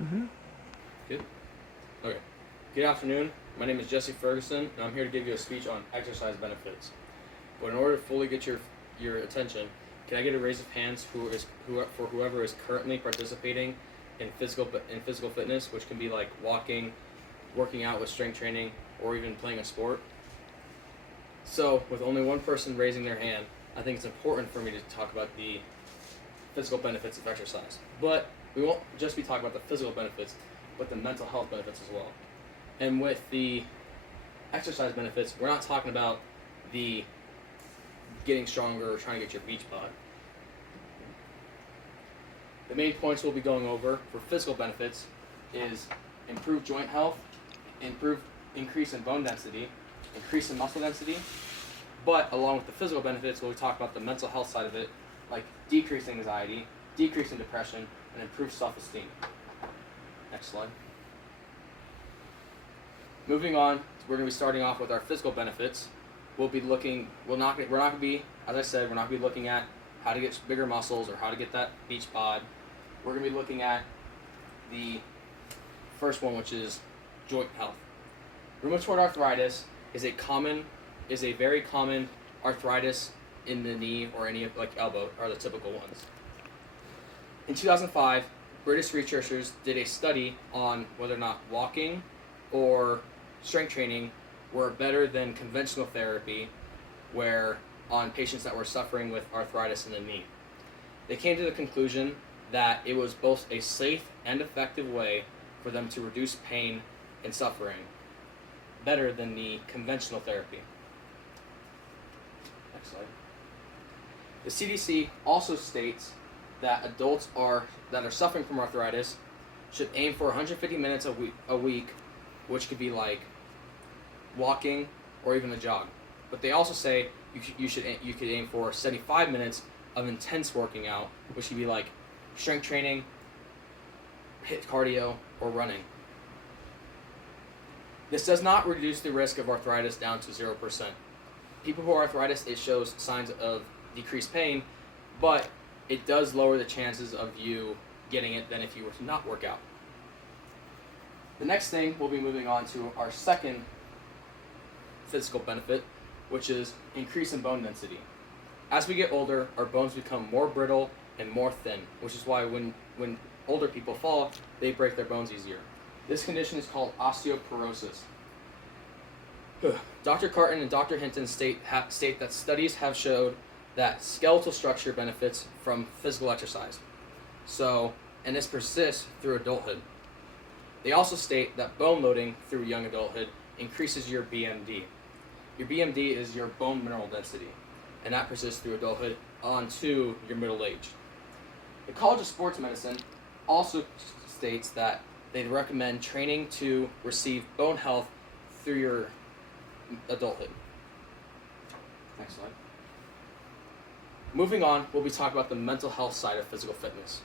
Mm-hmm. Good. Okay. Good afternoon. My name is Jesse Ferguson, and I'm here to give you a speech on exercise benefits. But in order to fully get your attention, can I get a raise of hands for whoever is currently participating in physical fitness, which can be like walking, working out with strength training, or even playing a sport? So, with only one person raising their hand, I think it's important for me to talk about the physical benefits of exercise. But we won't just be talking about the physical benefits, but the mental health benefits as well. And with the exercise benefits, we're not talking about the getting stronger or trying to get your beach bod. The main points we'll be going over for physical benefits is improved joint health, increase in bone density, increase in muscle density. But along with the physical benefits, we'll talk about the mental health side of it, like decreased anxiety, decrease in depression, and improved self-esteem. Next slide. Moving on, we're going to be starting off with our physical benefits. We're not going to be, as I said, we're not going to be looking at how to get bigger muscles or how to get that beach bod. We're going to be looking at the first one, which is joint health. Rheumatoid arthritis is a very common arthritis in the knee or any like elbow are the typical ones. In 2005, British researchers did a study on whether or not walking or strength training were better than conventional therapy on patients that were suffering with arthritis in the knee. They came to the conclusion that it was both a safe and effective way for them to reduce pain and suffering, better than the conventional therapy. Next slide. The CDC also states that adults that are suffering from arthritis should aim for 150 minutes a week, which could be like walking or even a jog. But they also say you could aim for 75 minutes of intense working out, which could be like strength training, HIIT cardio, or running. This does not reduce the risk of arthritis down to 0%. People who are arthritis, it shows signs of decreased pain, but it does lower the chances of you getting it than if you were to not work out. The next thing, we'll be moving on to our second physical benefit, which is increase in bone density. As we get older, our bones become more brittle and more thin, which is why when older people fall, they break their bones easier. This condition is called osteoporosis. Dr. Carton and Dr. Hinton state that studies have showed that skeletal structure benefits from physical exercise. And this persists through adulthood. They also state that bone loading through young adulthood increases your BMD. Your BMD is your bone mineral density, and that persists through adulthood on to your middle age. The College of Sports Medicine also states that they recommend training to receive bone health through your adulthood. Next slide. Moving on, we'll be talking about the mental health side of physical fitness.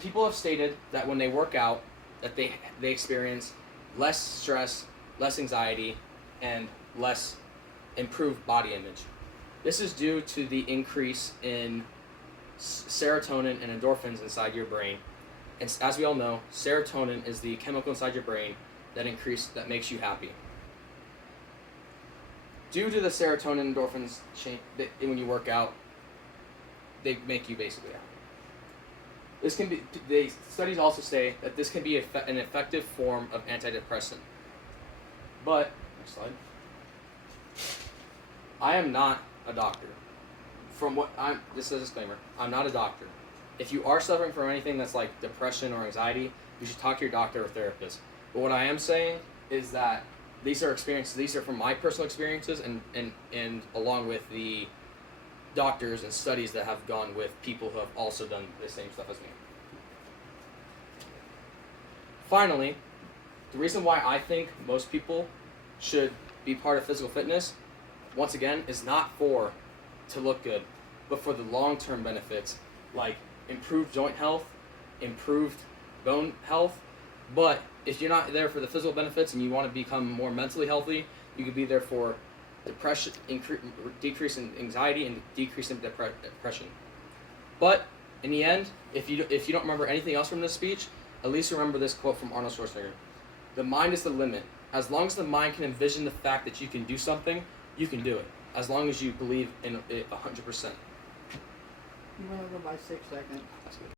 People have stated that when they work out, that they experience less stress, less anxiety, and less improved body image. This is due to the increase in serotonin and endorphins inside your brain. And as we all know, serotonin is the chemical inside your brain that makes you happy. Due to the serotonin and endorphins when you work out, they make you basically happy. Studies also say that this can be an effective form of antidepressant. But, next slide. I am not a doctor. This is a disclaimer, I'm not a doctor. If you are suffering from anything that's like depression or anxiety, you should talk to your doctor or therapist. But what I am saying is that these are from my personal experiences and along with the doctors and studies that have gone with people who have also done the same stuff as me. Finally, the reason why I think most people should be part of physical fitness, once again, is not to look good, but for the long-term benefits, like improved joint health, improved bone health. But if you're not there for the physical benefits and you want to become more mentally healthy, you could be there for depression, decrease in anxiety, and decrease in depression. But in the end, if you don't remember anything else from this speech, at least remember this quote from Arnold Schwarzenegger. The mind is the limit. As long as the mind can envision the fact that you can do something, you can do it. As long as you believe in it 100%. You want to go by 6 seconds? That's good.